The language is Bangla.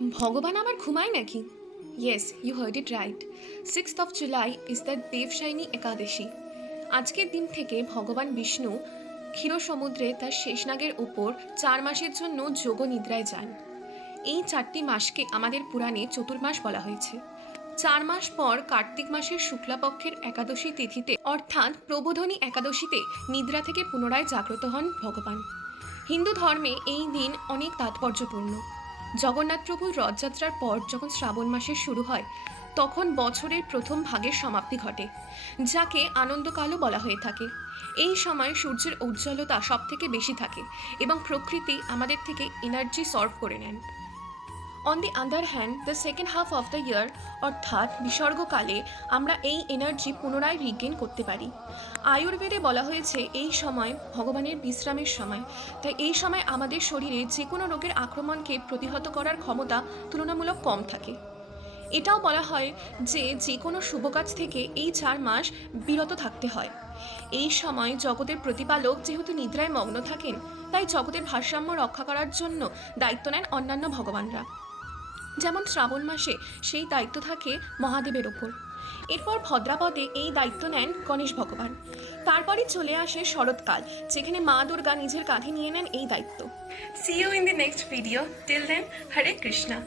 ভগবান আবার ঘুমায় নাকি? Yes, you heard it right. 6th of July is the Devshayani Ekadashi. আজকের দিন থেকে ভগবান বিষ্ণু ক্ষীর সমুদ্রে তার শেষনাগের ওপর 4 মাসের জন্য যোগ নিদ্রায় যান। এই 4টি মাসকে আমাদের পুরাণে চতুর্মাস বলা হয়েছে। 4 মাস পর কার্তিক মাসের শুক্লাপক্ষের একাদশী তিথিতে অর্থাৎ প্রবোধনী একাদশীতে নিদ্রা থেকে পুনরায় জাগ্রত হন ভগবান। হিন্দু ধর্মে এই দিন অনেক তাৎপর্যপূর্ণ। জগন্নাথ প্রভুর রথযাত্রার পর যখন শ্রাবণ মাসের শুরু হয় তখন বছরের প্রথম ভাগের সমাপ্তি ঘটে, যাকে আনন্দকালও বলা হয়ে থাকে। এই সময় সূর্যের উজ্জ্বলতা সব থেকে বেশি থাকে এবং প্রকৃতি আমাদের থেকে এনার্জি সর্ভ করে নেন। On the other hand the second half of the year অর্থাৎ বিসর্গকালে আমরা এই এনার্জি পুনরায় রিগেন করতে পারি। আয়ুর্বেদে বলা হয়েছে এই সময় ভগবানের বিশ্রামের সময়, তাই এই সময় আমাদের শরীরে যে কোনো রোগের আক্রমণকে প্রতিহত করার ক্ষমতা তুলনামূলক কম থাকে। এটাও বলা হয় যে যে কোনো শুভ কাজ থেকে এই 4 মাস বিরত থাকতে হয়। এই সময় জগতের প্রতিপালক যেহেতু নিদ্রায় মগ্ন থাকেন, তাই জগতের ভারসাম্য রক্ষা করার জন্য দায়িত্ব নেন অন্যান্য ভগবানরা। যেমন শ্রাবণ মাসে সেই দায়িত্ব থাকে মহাদেবের ওপর। এরপর ভদ্রাপদে এই দায়িত্ব নেন গণেশ ভগবান। তারপরে চলে আসে শরৎকাল, যেখানে মা দুর্গা নিজের কাঁধে নিয়ে নেন এই দায়িত্ব। See you in the next video. Till then, Hare Krishna.